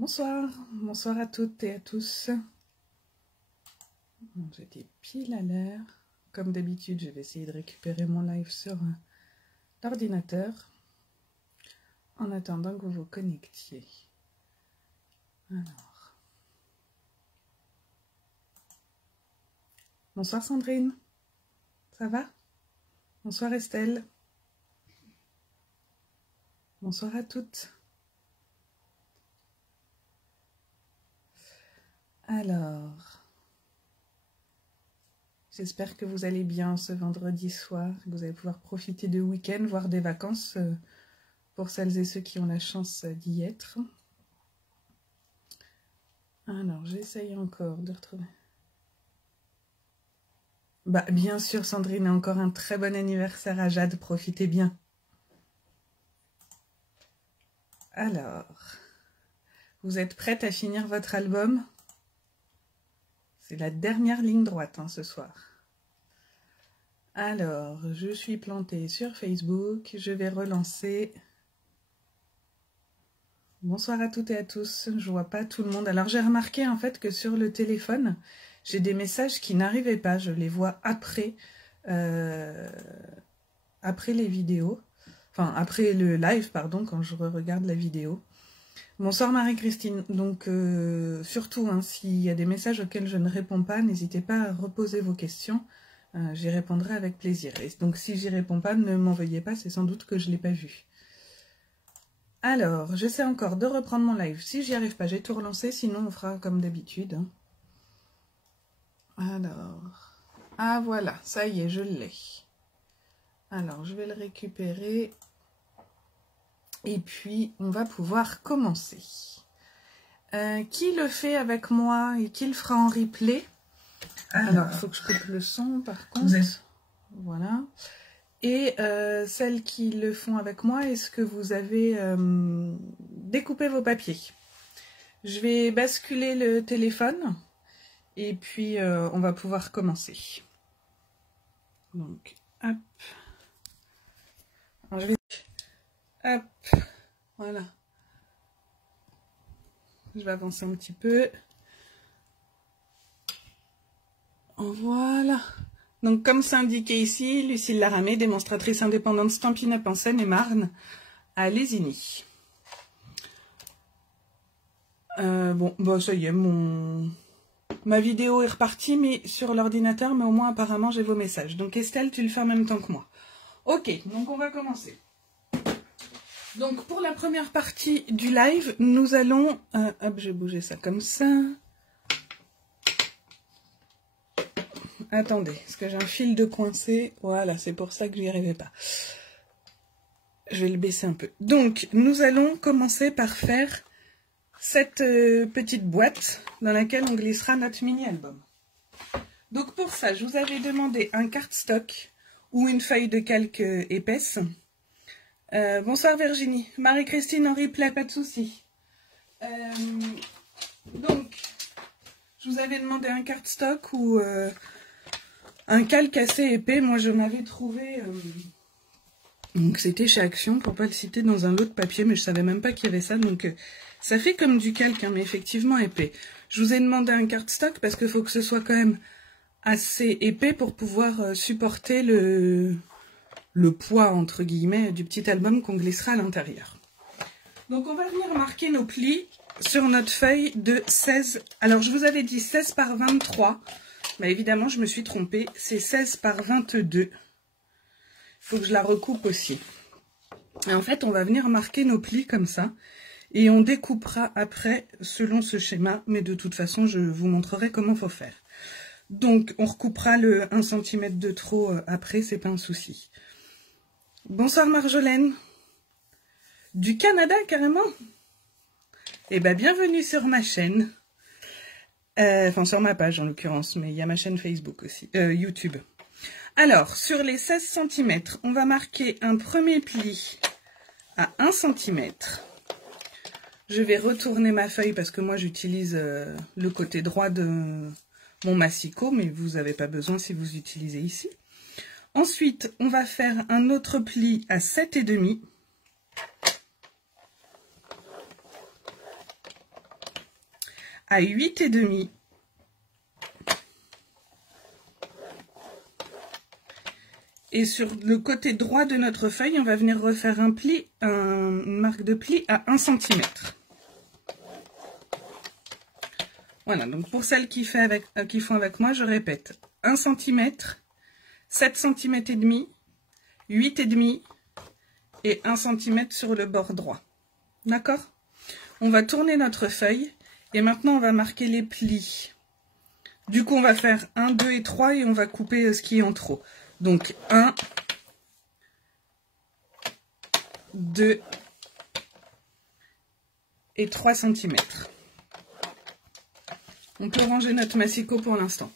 Bonsoir, bonsoir à toutes et à tous. J'étais pile à l'heure. Comme d'habitude, je vais essayer de récupérer mon live sur l'ordinateur en attendant que vous vous connectiez. Alors. Bonsoir Sandrine, ça va? Bonsoir Estelle. Bonsoir à toutes. Alors, j'espère que vous allez bien ce vendredi soir, que vous allez pouvoir profiter de week-end, voire des vacances pour celles et ceux qui ont la chance d'y être. Alors, j'essaye encore de retrouver. Bah, bien sûr, Sandrine, encore un très bon anniversaire à Jade, profitez bien. Alors, vous êtes prête à finir votre album ? C'est la dernière ligne droite ce soir. Alors, je suis plantée sur Facebook. Je vais relancer. Bonsoir à toutes et à tous. Je vois pas tout le monde. Alors, j'ai remarqué en fait que sur le téléphone, j'ai des messages qui n'arrivaient pas. Je les vois après, après les vidéos. Enfin, après le live, pardon, quand je regarde la vidéo. Bonsoir Marie-Christine, donc surtout s'il y a des messages auxquels je ne réponds pas, n'hésitez pas à reposer vos questions, j'y répondrai avec plaisir. Et donc si j'y réponds pas, ne m'en veuillez pas, c'est sans doute que je ne l'ai pas vu. Alors, j'essaie encore de reprendre mon live, si j'y arrive pas, j'ai tout relancé, sinon on fera comme d'habitude. Alors, ah voilà, ça y est, je l'ai. Alors, je vais le récupérer. Et puis, on va pouvoir commencer. Qui le fait avec moi et qui le fera en replay? Alors, il faut que je coupe le son, par contre. Voilà. Et celles qui le font avec moi, est-ce que vous avez découpé vos papiers? Je vais basculer le téléphone et puis on va pouvoir commencer. Donc, hop. Alors, je vais... Hop, voilà. Je vais avancer un petit peu. Voilà. Donc, comme c'est indiqué ici, Lucille Laramé, démonstratrice indépendante Stampin' Up en Seine-et-Marne, à Lésigny. Bon, bah ça y est, ma vidéo est repartie, mais sur l'ordinateur, mais au moins apparemment j'ai vos messages. Donc Estelle, tu le fais en même temps que moi. Ok, donc on va commencer. Donc pour la première partie du live, nous allons... hop, je vais bouger ça comme ça. Attendez, est-ce que j'ai un fil de coincé? Voilà, c'est pour ça que j'y arrivais pas. Je vais le baisser un peu. Donc, nous allons commencer par faire cette petite boîte dans laquelle on glissera notre mini-album. Donc pour ça, je vous avais demandé un cardstock ou une feuille de calque épaisse. Bonsoir Virginie. Marie-Christine en replay, pas de souci. Donc, je vous avais demandé un cardstock ou un calque assez épais. Moi, je m'avais trouvé... donc, c'était chez Action, pour pas le citer, dans un lot de papier, mais je savais même pas qu'il y avait ça. Donc, ça fait comme du calque, mais effectivement épais. Je vous ai demandé un cardstock parce qu'il faut que ce soit quand même assez épais pour pouvoir supporter le poids, entre guillemets, du petit album qu'on glissera à l'intérieur. Donc, on va venir marquer nos plis sur notre feuille de 16. Alors, je vous avais dit 16 par 23. Mais évidemment, je me suis trompée. C'est 16 par 22. Il faut que je la recoupe aussi. Et en fait, on va venir marquer nos plis comme ça. Et on découpera après selon ce schéma. Mais de toute façon, je vous montrerai comment il faut faire. Donc, on recoupera le 1 cm de trop après. C'est pas un souci. Bonsoir Marjolaine. Du Canada, carrément? Eh bien, bienvenue sur ma chaîne. Enfin, sur ma page en l'occurrence, mais il y a ma chaîne Facebook aussi, YouTube. Alors, sur les 16 cm, on va marquer un premier pli à 1 cm. Je vais retourner ma feuille parce que moi, j'utilise le côté droit de mon massicot, mais vous n'avez pas besoin si vous utilisez ici. Ensuite, on va faire un autre pli à 7,5. à 8,5. Et sur le côté droit de notre feuille, on va venir refaire un pli, une marque de pli à 1 cm. Voilà, donc pour celles qui font avec moi, je répète, 1 cm, 7 cm et demi, 8,5 et 1 cm sur le bord droit. D'accord? On va tourner notre feuille et maintenant on va marquer les plis. Du coup, on va faire 1, 2 et 3 et on va couper ce qui est en trop. Donc 1, 2 et 3 cm. On peut ranger notre massicot pour l'instant.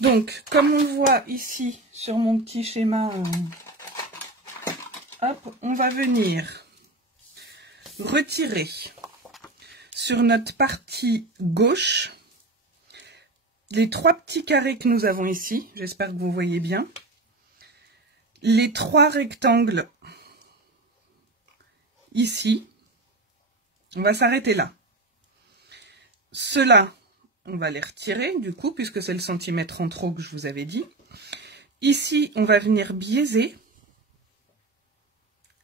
Donc, comme on le voit ici sur mon petit schéma, hop, on va venir retirer sur notre partie gauche les 3 petits carrés que nous avons ici. J'espère que vous voyez bien. Les 3 rectangles ici. On va s'arrêter là. Ceux-là, on va les retirer du coup, puisque c'est le centimètre en trop que je vous avais dit. Ici, on va venir biaiser,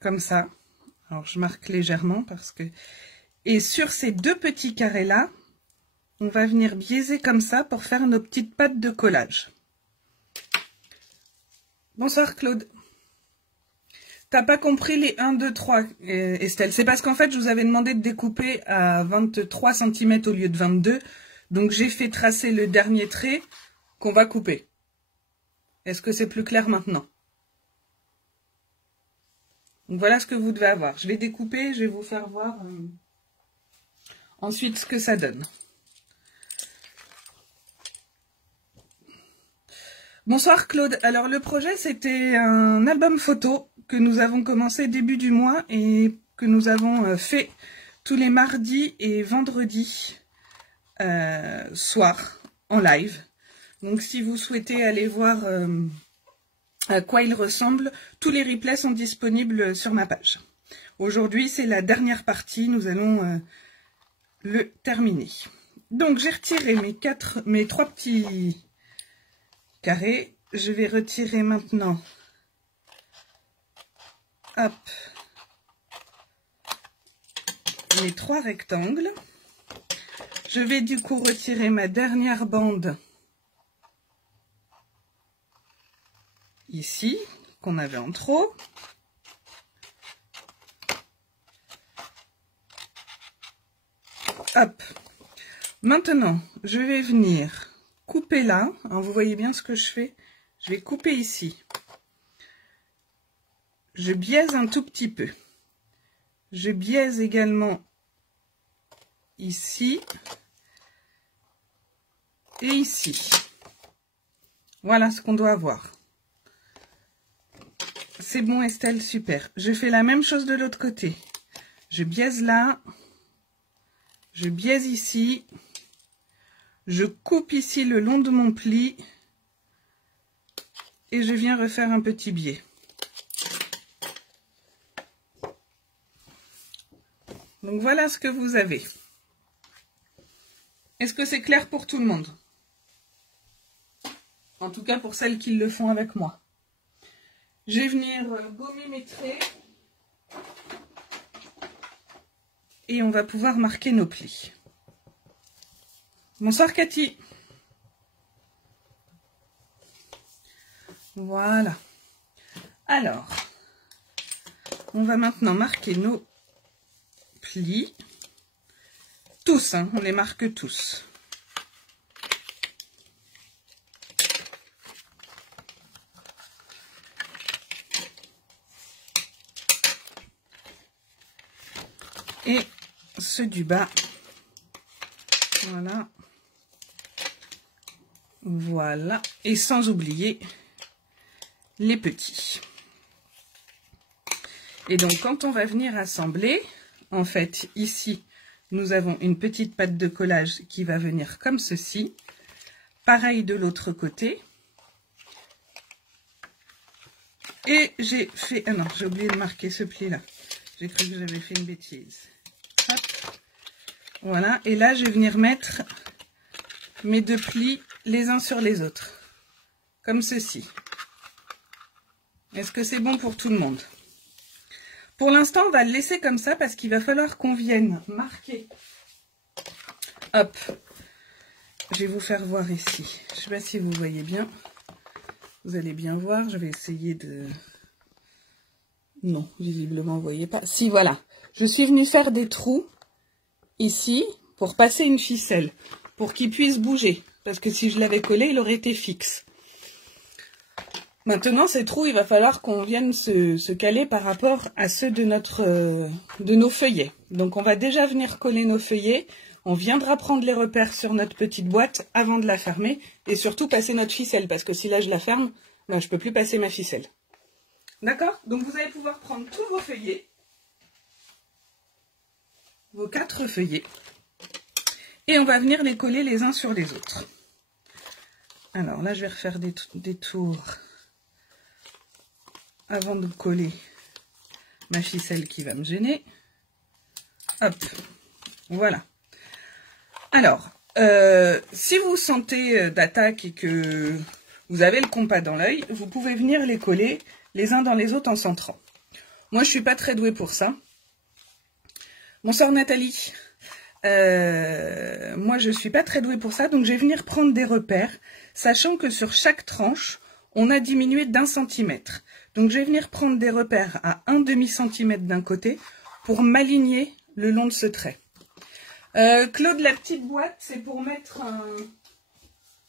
comme ça. Alors, je marque légèrement parce que... Et sur ces 2 petits carrés-là, on va venir biaiser comme ça pour faire nos petites pattes de collage. Bonsoir Claude. T'as pas compris les 1, 2, 3, Estelle. C'est parce qu'en fait, je vous avais demandé de découper à 23 cm au lieu de 22. Donc, j'ai fait tracer le dernier trait qu'on va couper. Est-ce que c'est plus clair maintenant? Donc, voilà ce que vous devez avoir. Je vais découper, je vais vous faire voir ensuite ce que ça donne. Bonsoir Claude. Alors, le projet, c'était un album photo que nous avons commencé début du mois et que nous avons fait tous les mardis et vendredis soir en live. Donc si vous souhaitez aller voir à quoi il ressemble, tous les replays sont disponibles sur ma page. Aujourd'hui, c'est la dernière partie, nous allons le terminer. Donc j'ai retiré mes 3 petits carrés. Je vais retirer maintenant, hop, mes 3 rectangles. Je vais du coup retirer ma dernière bande ici, qu'on avait en trop. Hop. Maintenant, je vais venir couper là. Alors, vous voyez bien ce que je fais. Je vais couper ici. Je biaise un tout petit peu. Je biaise également ici et ici. Voilà ce qu'on doit avoir. C'est bon Estelle, super. Je fais la même chose de l'autre côté. Je biaise là. Je biaise ici. Je coupe ici le long de mon pli. Et je viens refaire un petit biais. Donc voilà ce que vous avez. Est-ce que c'est clair pour tout le monde? En tout cas pour celles qui le font avec moi. Je vais venir gommer mes traits. Et on va pouvoir marquer nos plis. Bonsoir Cathy. Voilà. Alors, on va maintenant marquer nos plis. Tous, hein, on les marque tous. Et ceux du bas, voilà, voilà, et sans oublier les petits. Et donc quand on va venir assembler, en fait ici nous avons une petite patte de collage qui va venir comme ceci, pareil de l'autre côté. Et j'ai fait, ah non, j'ai oublié de marquer ce pli là, j'ai cru que j'avais fait une bêtise. Hop. Voilà, et là je vais venir mettre mes deux plis les uns sur les autres, comme ceci. Est-ce que c'est bon pour tout le monde? Pour l'instant, on va le laisser comme ça parce qu'il va falloir qu'on vienne marquer. Hop, je vais vous faire voir ici. Je ne sais pas si vous voyez bien. Vous allez bien voir, je vais essayer de... Non, visiblement, vous ne voyez pas. Si, voilà. Je suis venue faire des trous ici pour passer une ficelle, pour qu'il puisse bouger. Parce que si je l'avais collé, il aurait été fixe. Maintenant, ces trous, il va falloir qu'on vienne se caler par rapport à ceux de nos feuillets. Donc, on va déjà venir coller nos feuillets. On viendra prendre les repères sur notre petite boîte avant de la fermer. Et surtout, passer notre ficelle. Parce que si là, je la ferme, ben, je ne peux plus passer ma ficelle. D'accord? Donc, vous allez pouvoir prendre tous vos feuillets. Vos 4 feuillets. Et on va venir les coller les uns sur les autres. Alors là, je vais refaire des tours avant de coller ma ficelle qui va me gêner. Hop, voilà. Alors, si vous sentez d'attaque et que vous avez le compas dans l'œil, vous pouvez venir les coller les uns dans les autres en centrant. Moi, je suis pas très douée pour ça. Bonsoir Nathalie. Moi, je suis pas très douée pour ça, donc je vais venir prendre des repères, sachant que sur chaque tranche, on a diminué d'1 centimètre. Donc, je vais venir prendre des repères à 1/2 centimètre d'un côté pour m'aligner le long de ce trait. Claude, la petite boîte, c'est pour mettre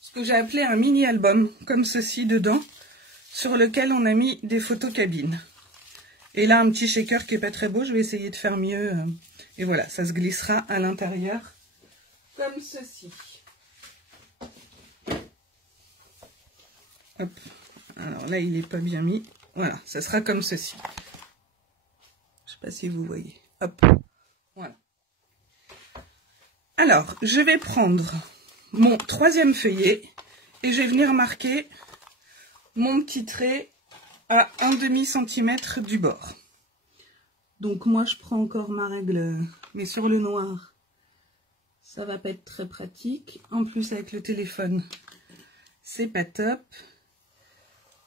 ce que j'ai appelé un mini-album, comme ceci dedans, sur lequel on a mis des photos cabines. Et là, un petit shaker qui est pas très beau, je vais essayer de faire mieux. Et voilà, ça se glissera à l'intérieur, comme ceci. Hop. Alors là, il n'est pas bien mis. Voilà, ça sera comme ceci. Je ne sais pas si vous voyez. Hop. Voilà. Alors, je vais prendre mon 3e feuillet et je vais venir marquer mon petit trait à 1/2 centimètre du bord. Donc moi, je prends encore ma règle, mais sur le noir, ça va pas être très pratique. En plus, avec le téléphone, c'est pas top.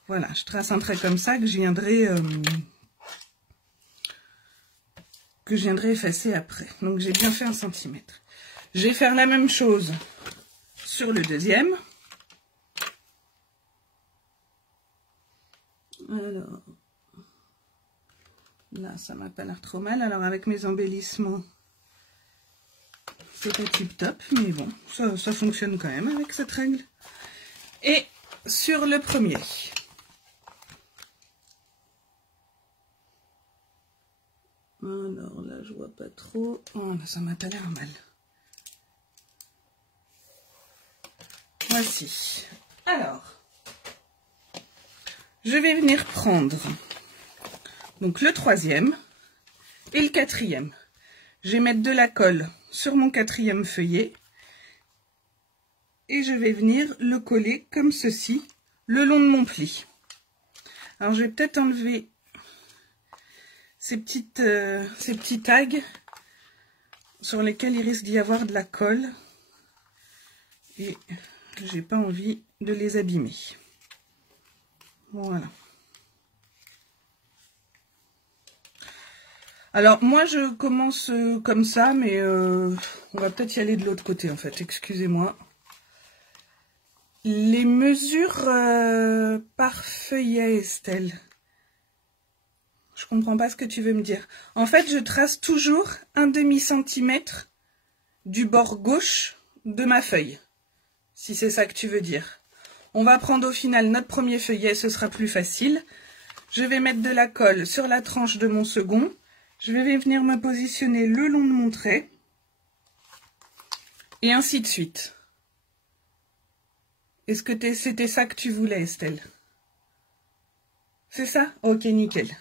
Voilà, je trace un trait comme ça que je viendrai effacer après. Donc j'ai bien fait 1 centimètre. Je vais faire la même chose sur le 2e. Alors, là, ça m'a pas l'air trop mal. Alors avec mes embellissements, c'est pas tip top, mais bon, ça fonctionne quand même avec cette règle. Et sur le 1er. Alors là, je vois pas trop. Oh, ça m'a pas l'air mal. Voici. Alors, je vais venir prendre donc le 3e et le 4e. Je vais mettre de la colle sur mon 4e feuillet et je vais venir le coller comme ceci le long de mon pli. Alors, je vais peut-être enlever ces petits tags sur lesquels il risque d'y avoir de la colle et j'ai pas envie de les abîmer. Voilà. Alors moi je commence comme ça, mais on va peut-être y aller de l'autre côté en fait, excusez-moi. Les mesures par feuillet, Estelle. Je comprends pas ce que tu veux me dire. En fait, je trace toujours 1/2 centimètre du bord gauche de ma feuille. Si c'est ça que tu veux dire. On va prendre au final notre 1er feuillet, ce sera plus facile. Je vais mettre de la colle sur la tranche de mon second. Je vais venir me positionner le long de mon trait. Et ainsi de suite. Est-ce que c'était ça que tu voulais, Estelle? C'est ça? Ok, nickel.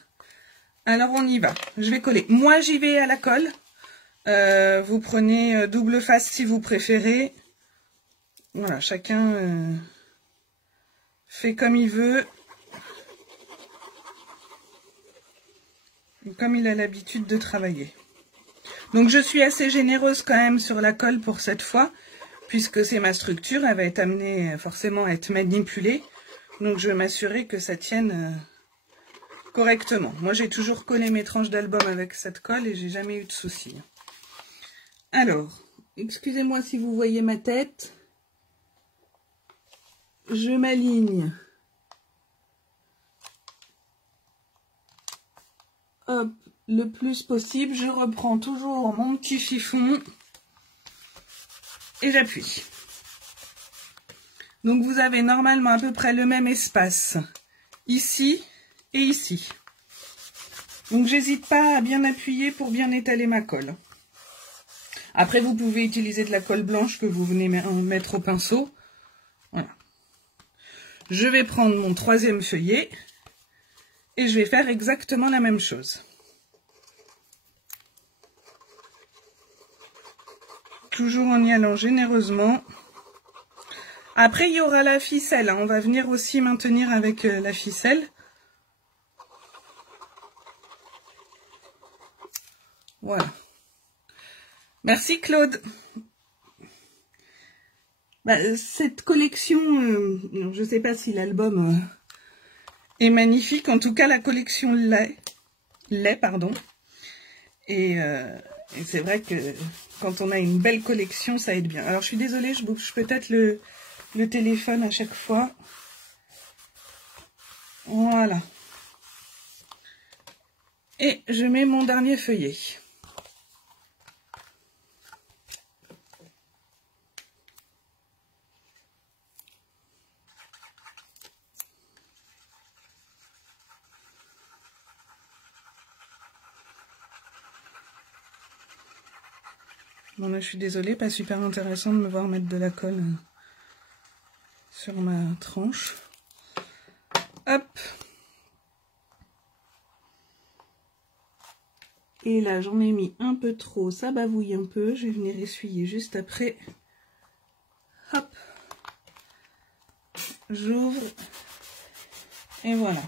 Alors, on y va. Je vais coller. Moi, j'y vais à la colle. Vous prenez double face si vous préférez. Voilà, chacun fait comme il veut. Comme il a l'habitude de travailler. Donc je suis assez généreuse quand même sur la colle pour cette fois, puisque c'est ma structure, elle va être amenée forcément à être manipulée. Donc je vais m'assurer que ça tienne correctement. Moi j'ai toujours collé mes tranches d'album avec cette colle et j'ai jamais eu de soucis. Alors, excusez-moi si vous voyez ma tête. Je m'aligne. Hop, le plus possible. Je reprends toujours mon petit chiffon. Et j'appuie. Donc vous avez normalement à peu près le même espace. Ici et ici. Donc j'hésite pas à bien appuyer pour bien étaler ma colle. Après vous pouvez utiliser de la colle blanche que vous venez mettre au pinceau. Voilà. Je vais prendre mon troisième feuillet et je vais faire exactement la même chose. Toujours en y allant généreusement. Après, il y aura la ficelle. On va venir aussi maintenir avec la ficelle. Voilà. Merci Claude. Cette collection, je ne sais pas si l'album est magnifique. En tout cas, la collection l'est, pardon. Et c'est vrai que quand on a une belle collection, ça aide bien. Alors, je suis désolée, je bouge peut-être le téléphone à chaque fois. Voilà. Et je mets mon dernier feuillet. Bon là je suis désolée, pas super intéressant de me voir mettre de la colle sur ma tranche. Hop. Et là j'en ai mis un peu trop, ça bavouille un peu, je vais venir essuyer juste après. Hop. J'ouvre. Et voilà.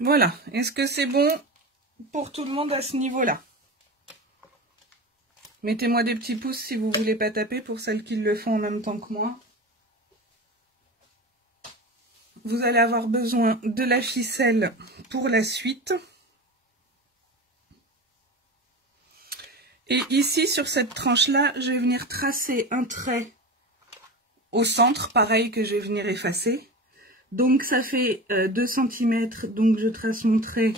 Voilà, est-ce que c'est bon pour tout le monde à ce niveau-là? Mettez-moi des petits pouces si vous voulez pas taper pour celles qui le font en même temps que moi. Vous allez avoir besoin de la ficelle pour la suite. Et ici, sur cette tranche-là, je vais venir tracer un trait au centre, pareil que je vais venir effacer. Donc ça fait 2 cm, donc je trace mon trait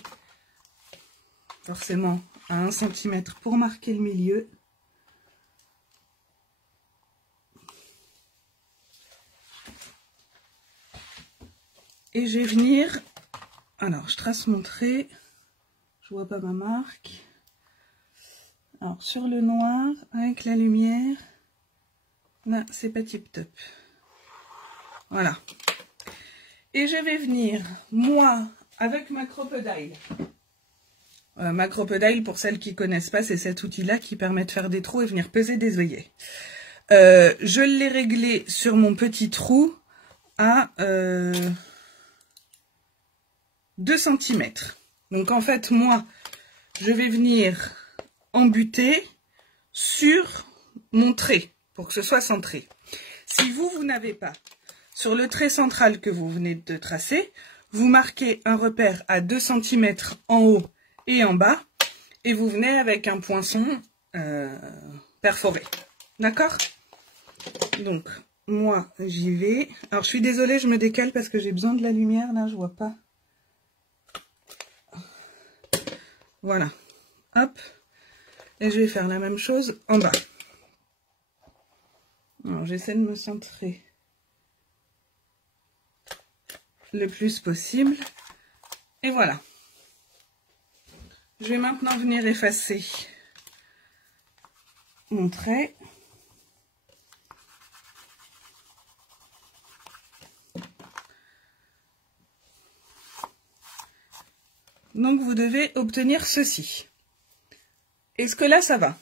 forcément à 1 cm pour marquer le milieu. Et je vais venir, alors je trace mon trait, je vois pas ma marque. Alors sur le noir, avec la lumière, là c'est pas tip top. Voilà. Et je vais venir, moi, avec ma crocodile. Ma crocodile, pour celles qui ne connaissent pas, c'est cet outil-là qui permet de faire des trous et venir peser des œillets. Je l'ai réglé sur mon petit trou à 2 cm. Donc en fait, moi, je vais venir embuter sur mon trait pour que ce soit centré. Si vous n'avez pas sur le trait central que vous venez de tracer, vous marquez un repère à 2 cm en haut et en bas et vous venez avec un poinçon perforé. D'accord? Donc, moi, j'y vais. Alors, je suis désolée, je me décale parce que j'ai besoin de la lumière. Là, je vois pas. Voilà. Hop. Et je vais faire la même chose en bas. Alors, j'essaie de me centrer le plus possible. Et voilà. Je vais maintenant venir effacer mon trait. Donc vous devez obtenir ceci. Est-ce que là ça va?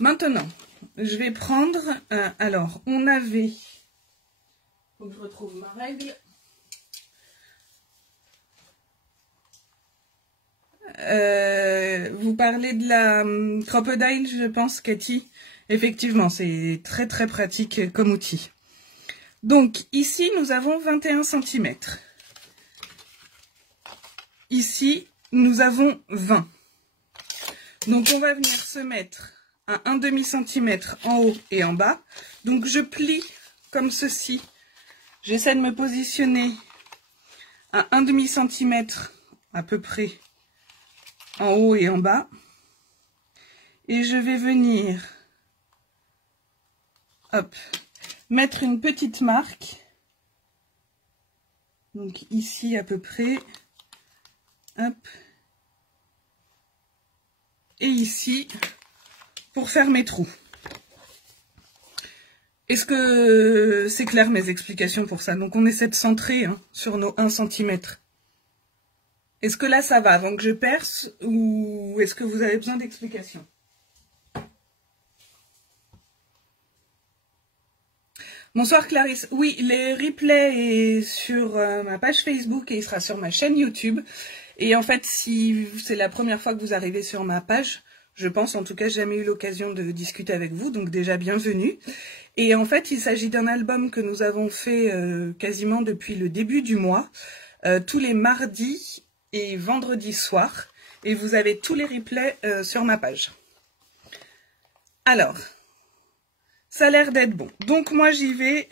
Maintenant, je vais prendre, alors, on avait, faut que je retrouve ma règle. Vous parlez de la Crocodile, je pense, Cathy. Effectivement, c'est très très pratique comme outil. Donc, ici, nous avons 21 cm. Ici, nous avons 20. Donc, on va venir se mettre à 1,5 cm en haut et en bas. Donc, je plie comme ceci. J'essaie de me positionner à 1,5 cm à peu près en haut et en bas. Et je vais venir, hop, mettre une petite marque. Donc ici à peu près. Hop. Et ici, pour faire mes trous. Est-ce que c'est clair mes explications pour ça? Donc on essaie de centrer sur nos 1 cm. Est-ce que là ça va avant que je perce ou est-ce que vous avez besoin d'explications? Bonsoir Clarisse. Oui, les replays est sur ma page Facebook et il sera sur ma chaîne YouTube. Et en fait, si c'est la première fois que vous arrivez sur ma page, je pense, en tout cas, j'ai jamais eu l'occasion de discuter avec vous, donc déjà bienvenue. Et en fait, il s'agit d'un album que nous avons fait quasiment depuis le début du mois, tous les mardis et vendredis soirs. Et vous avez tous les replays sur ma page. Alors, ça a l'air d'être bon. Donc moi, j'y vais.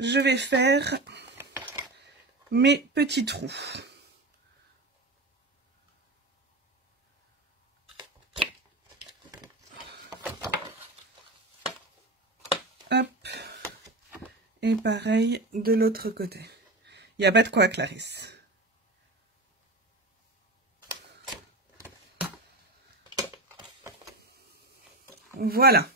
Je vais faire mes petits trous. Hop. Et pareil de l'autre côté. Il n'y a pas de quoi, Clarisse. Voilà.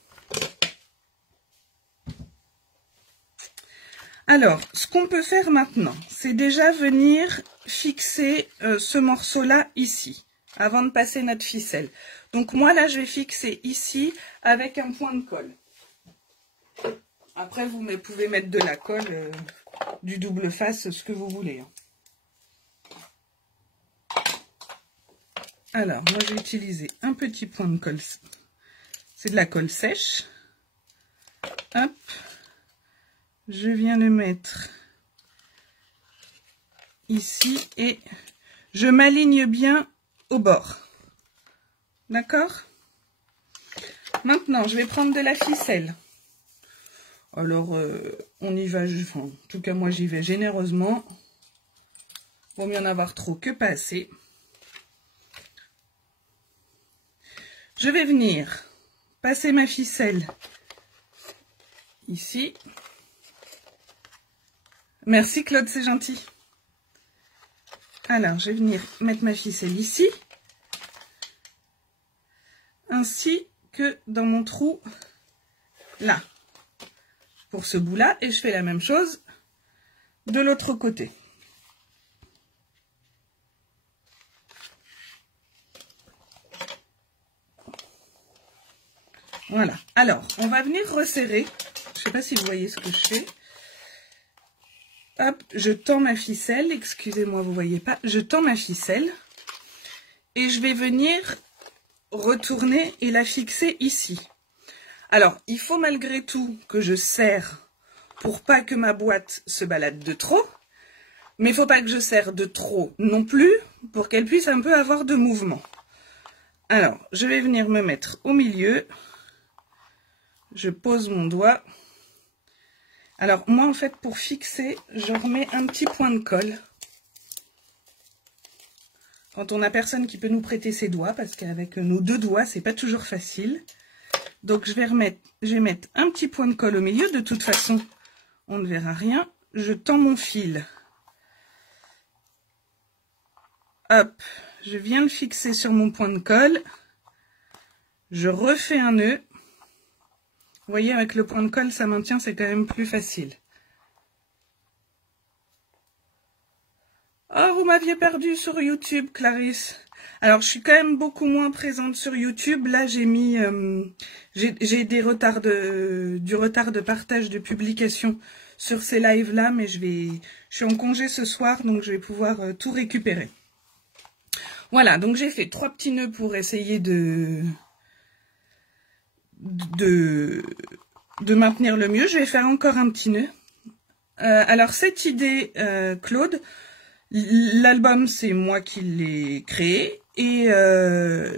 Alors, ce qu'on peut faire maintenant, c'est déjà venir fixer ce morceau-là ici, avant de passer notre ficelle. Donc moi, là, je vais fixer ici avec un point de colle. Après, vous pouvez mettre de la colle, du double face, ce que vous voulez. Alors, moi, j'ai utilisé un petit point de colle. C'est de la colle sèche. Hop. Je viens le mettre ici et je m'aligne bien au bord. D'accord? Maintenant, je vais prendre de la ficelle. Alors, on y va, enfin, en tout cas, moi, j'y vais généreusement. Vaut mieux en avoir trop que pas assez. Je vais venir passer ma ficelle ici. Merci Claude, c'est gentil. Alors, je vais venir mettre ma ficelle ici. Ainsi que dans mon trou là. Pour ce bout-là. Et je fais la même chose de l'autre côté. Voilà. Alors, on va venir resserrer. Je ne sais pas si vous voyez ce que je fais. Hop, je tends ma ficelle. Excusez-moi, vous ne voyez pas. Je tends ma ficelle. Et je vais venir retourner et la fixer ici. Alors, il faut malgré tout que je serre pour pas que ma boîte se balade de trop. Mais il ne faut pas que je serre de trop non plus pour qu'elle puisse un peu avoir de mouvement. Alors, je vais venir me mettre au milieu. Je pose mon doigt. Alors, moi, en fait, pour fixer, je remets un petit point de colle. Quand on n'a personne qui peut nous prêter ses doigts, parce qu'avec nos deux doigts, c'est pas toujours facile. Donc, je vais mettre un petit point de colle au milieu. De toute façon, on ne verra rien. Je tends mon fil. Hop, je viens le fixer sur mon point de colle. Je refais un nœud. Vous voyez, avec le point de colle, ça maintient, c'est quand même plus facile. Oh, vous m'aviez perdu sur YouTube, Clarisse. Alors, je suis quand même beaucoup moins présente sur YouTube. Là, j'ai mis, j'ai du retard de partage de publication sur ces lives-là, mais je suis en congé ce soir, donc je vais pouvoir tout récupérer. Voilà, donc j'ai fait 3 petits nœuds pour essayer de maintenir le mieux. Je vais faire encore un petit nœud. Alors, cette idée, Claude, l'album, c'est moi qui l'ai créé. Et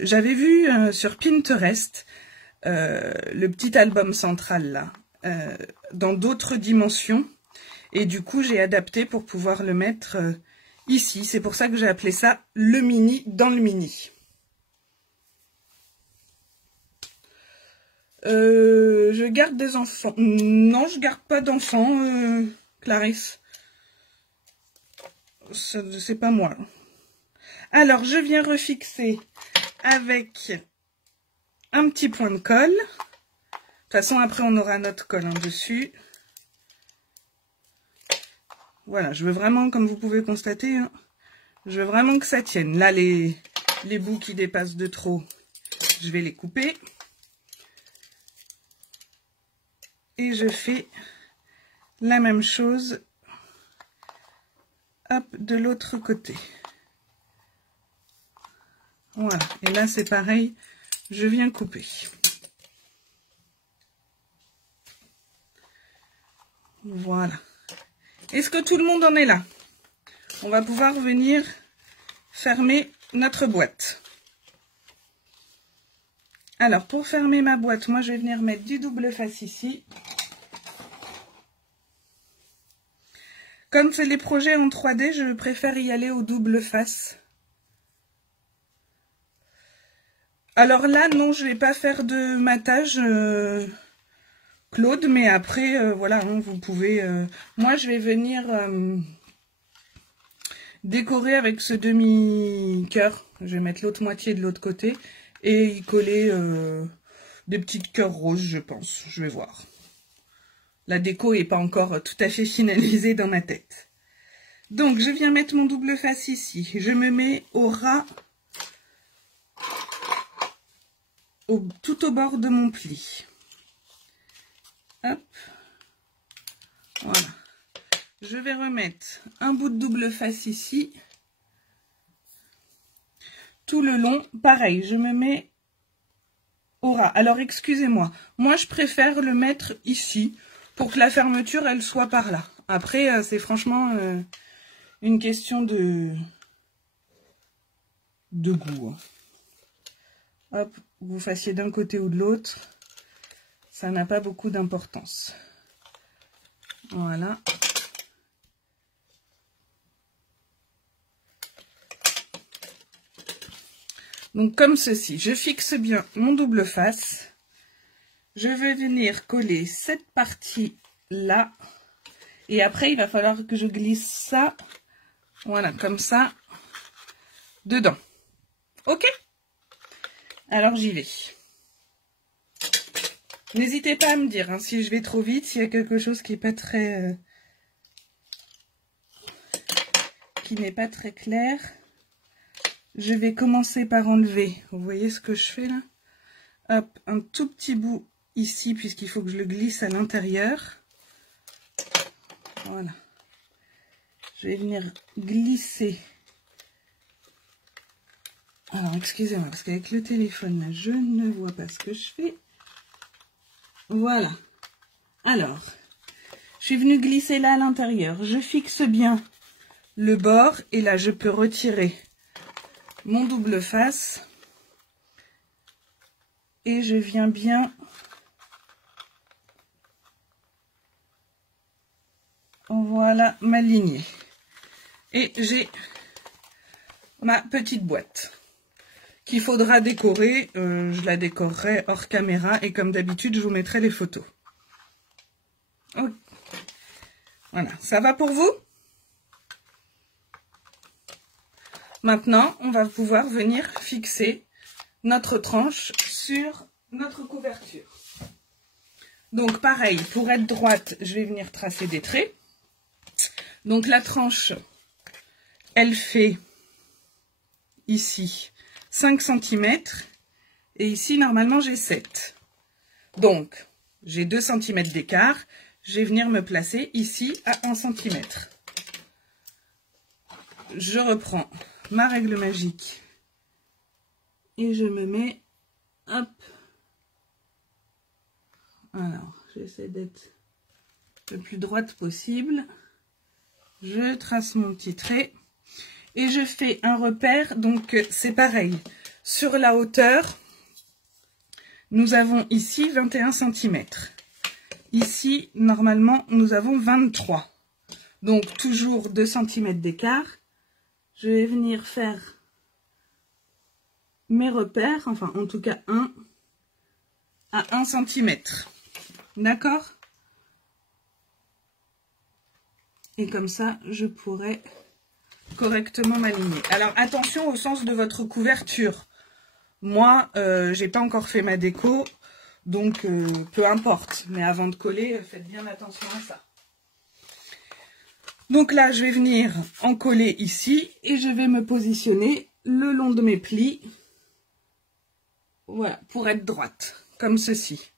j'avais vu sur Pinterest le petit album central là, dans d'autres dimensions. Et du coup, j'ai adapté pour pouvoir le mettre ici. C'est pour ça que j'ai appelé ça le mini dans le mini. Je garde des enfants. Non, je garde pas d'enfants, Clarisse. C'est pas moi. Alors, je viens refixer avec un petit point de colle. De toute façon, après, on aura notre colle dessus. Voilà, je veux vraiment, comme vous pouvez constater, hein, je veux vraiment que ça tienne. Là, les bouts qui dépassent de trop, je vais les couper. Et je fais la même chose, hop, de l'autre côté. Voilà, et là c'est pareil, je viens couper. Voilà. Est-ce que tout le monde en est là? On va pouvoir venir fermer notre boîte. Alors, pour fermer ma boîte, moi je vais venir mettre du double face ici. Comme c'est les projets en 3D, je préfère y aller au double face. Alors là, non, je vais pas faire de matage, Claude, mais après, voilà, hein, vous pouvez... moi, je vais venir décorer avec ce demi-cœur. Je vais mettre l'autre moitié de l'autre côté et y coller des petites cœurs roses, je pense. Je vais voir. La déco n'est pas encore tout à fait finalisée dans ma tête. Donc, je viens mettre mon double face ici. Je me mets au ras... tout au bord de mon pli. Hop. Voilà. Je vais remettre un bout de double face ici. Tout le long, pareil, je me mets au ras. Alors, excusez-moi. Moi, je préfère le mettre ici pour que la fermeture, elle soit par là. Après, c'est franchement une question de goût. Hop. Vous fassiez d'un côté ou de l'autre, ça n'a pas beaucoup d'importance. Voilà. Donc comme ceci, je fixe bien mon double face. Je vais venir coller cette partie là. Et après, il va falloir que je glisse ça, voilà, comme ça, dedans. Ok ? Alors j'y vais. N'hésitez pas à me dire hein, si je vais trop vite, s'il y a quelque chose qui n'est pas très clair. Je vais commencer par enlever. Vous voyez ce que je fais là? Hop, un tout petit bout ici puisqu'il faut que je le glisse à l'intérieur. Voilà. Je vais venir glisser. Alors, excusez-moi, parce qu'avec le téléphone, là, je ne vois pas ce que je fais. Voilà. Alors, je suis venue glisser là à l'intérieur. Je fixe bien le bord. Et là, je peux retirer mon double face. Et je viens bien... Voilà, m'aligner. Et j'ai ma petite boîte qu'il faudra décorer. Je la décorerai hors caméra et comme d'habitude, je vous mettrai les photos. Okay. Voilà, ça va pour vous? Maintenant, on va pouvoir venir fixer notre tranche sur notre couverture. Donc pareil, pour être droite, je vais venir tracer des traits. Donc la tranche, elle fait ici 5 cm. Et ici, normalement, j'ai 7. Donc, j'ai 2 cm d'écart. Je vais venir me placer ici à 1 cm. Je reprends ma règle magique. Et je me mets, hop. Alors, j'essaie d'être le plus droite possible. Je trace mon petit trait. Et je fais un repère, donc c'est pareil. Sur la hauteur, nous avons ici 21 cm. Ici, normalement, nous avons 23. Donc, toujours 2 cm d'écart. Je vais venir faire mes repères, enfin, en tout cas, un à 1 cm. D'accord? Et comme ça, je pourrai correctement m'aligner. Alors, attention au sens de votre couverture. Moi, j'ai pas encore fait ma déco, donc peu importe. Mais avant de coller, faites bien attention à ça. Donc là, je vais venir en coller ici et je vais me positionner le long de mes plis. Voilà, pour être droite, comme ceci.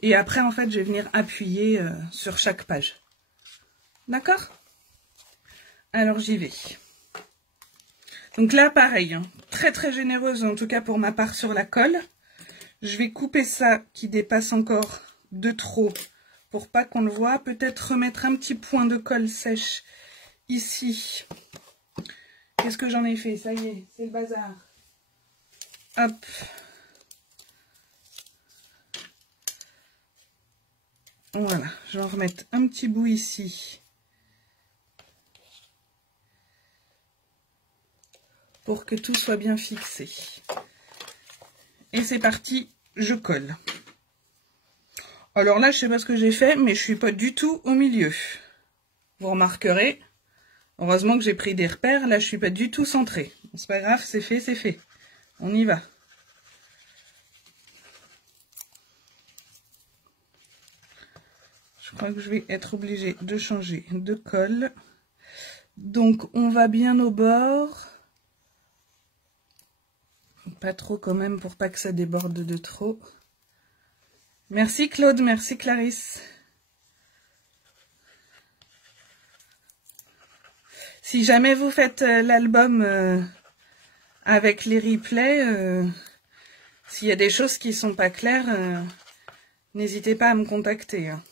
Et après, en fait, je vais venir appuyer sur chaque page. D'accord? Alors, j'y vais. Donc là, pareil, hein, très très généreuse, en tout cas pour ma part sur la colle. Je vais couper ça qui dépasse encore de trop pour pas qu'on le voit. Peut-être remettre un petit point de colle sèche ici. Qu'est-ce que j'en ai fait? Ça y est, c'est le bazar. Hop. Voilà, je vais en remettre un petit bout ici. Pour que tout soit bien fixé. Et c'est parti, je colle. Alors là, je sais pas ce que j'ai fait, mais je suis pas du tout au milieu. Vous remarquerez, heureusement que j'ai pris des repères, là je suis pas du tout centrée. C'est pas grave, c'est fait, c'est fait. On y va. Je crois que je vais être obligée de changer de colle. Donc on va bien au bord. Pas trop quand même pour pas que ça déborde de trop. Merci Claude, merci Clarisse. Si jamais vous faites l'album avec les replays, s'il y a des choses qui sont pas claires, n'hésitez pas à me contacter. Hein.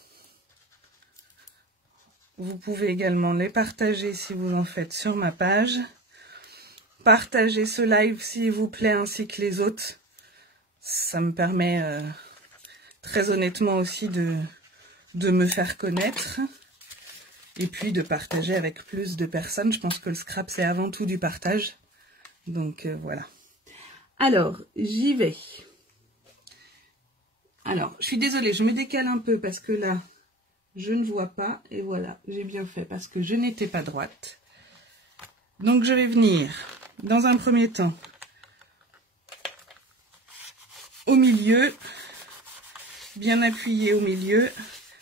Vous pouvez également les partager si vous en faites sur ma page. Partagez ce live s'il vous plaît ainsi que les autres. Ça me permet très honnêtement aussi de me faire connaître. Et puis de partager avec plus de personnes. Je pense que le scrap c'est avant tout du partage. Donc voilà. Alors, j'y vais. Alors, je suis désolée, je me décale un peu parce que là, je ne vois pas. Et voilà, j'ai bien fait parce que je n'étais pas droite. Donc je vais venir... Dans un premier temps, au milieu, bien appuyé au milieu,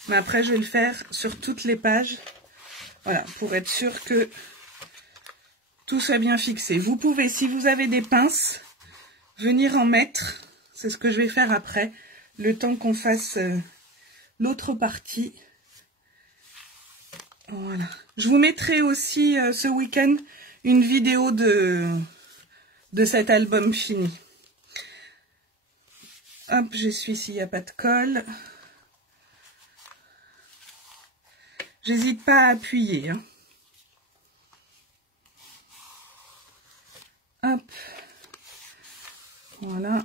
mais après je vais le faire sur toutes les pages, voilà, pour être sûr que tout soit bien fixé. Vous pouvez, si vous avez des pinces, venir en mettre, c'est ce que je vais faire après, le temps qu'on fasse l'autre partie. Voilà. Je vous mettrai aussi ce week-end une vidéo de cet album fini. Hop, j'essuie s'il n'y a pas de colle. J'hésite pas à appuyer. Hein. Hop. Voilà.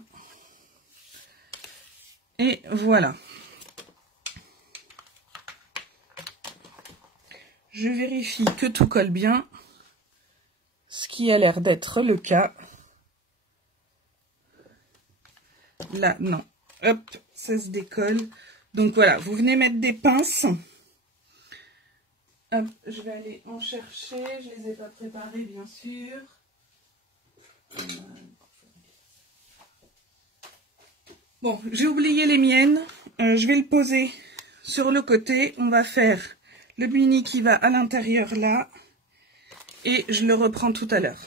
Et voilà. Je vérifie que tout colle bien. Ce qui a l'air d'être le cas. Là, non. Hop, ça se décolle. Donc voilà, vous venez mettre des pinces. Hop, je vais aller en chercher. Je ne les ai pas préparées, bien sûr. Bon, j'ai oublié les miennes. Je vais le poser sur le côté. On va faire le mini qui va à l'intérieur là. Et je le reprends tout à l'heure.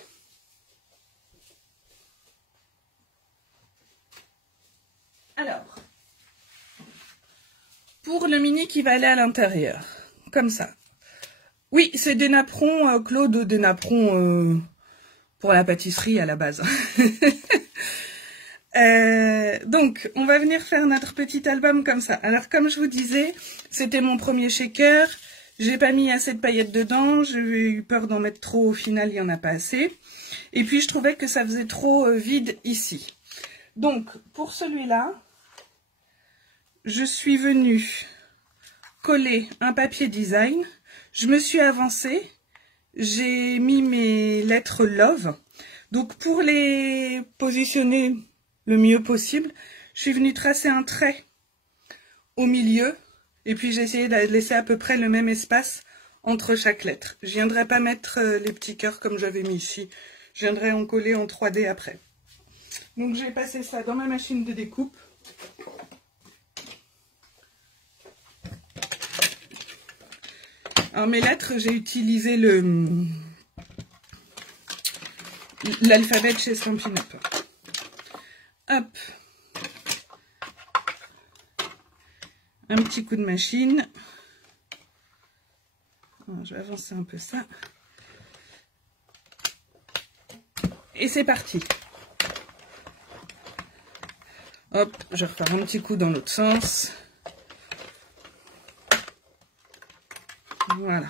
pour le mini qui va aller à l'intérieur. Comme ça. Oui, c'est des napperons, Claude, des napperons pour la pâtisserie à la base. Donc, on va venir faire notre petit album comme ça. Alors, comme je vous disais, c'était mon premier shaker. J'ai pas mis assez de paillettes dedans. J'ai eu peur d'en mettre trop. Au final, il n'y en a pas assez. Et puis, je trouvais que ça faisait trop vide ici. Donc, pour celui-là, je suis venue coller un papier design. Je me suis avancée. J'ai mis mes lettres Love. Donc, pour les positionner le mieux possible, je suis venue tracer un trait au milieu. Et puis, j'ai essayé de laisser à peu près le même espace entre chaque lettre. Je ne viendrai pas mettre les petits cœurs comme j'avais mis ici. Je viendrai en coller en 3D après. Donc, j'ai passé ça dans ma machine de découpe. Alors, mes lettres, j'ai utilisé l'alphabet chez Stampin' Up. Hop. Un petit coup de machine. Alors, je vais avancer un peu ça. Et c'est parti. Hop, je repars un petit coup dans l'autre sens. Voilà.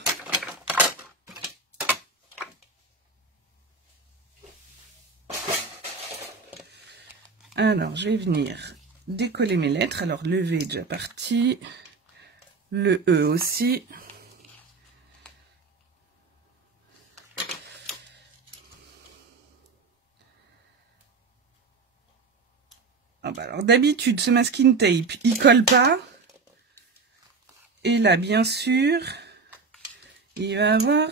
Alors, je vais venir décoller mes lettres. Alors, le V est déjà parti. Le E aussi. Ah bah alors, d'habitude, ce masking tape, il colle pas. Et là, bien sûr, il va avoir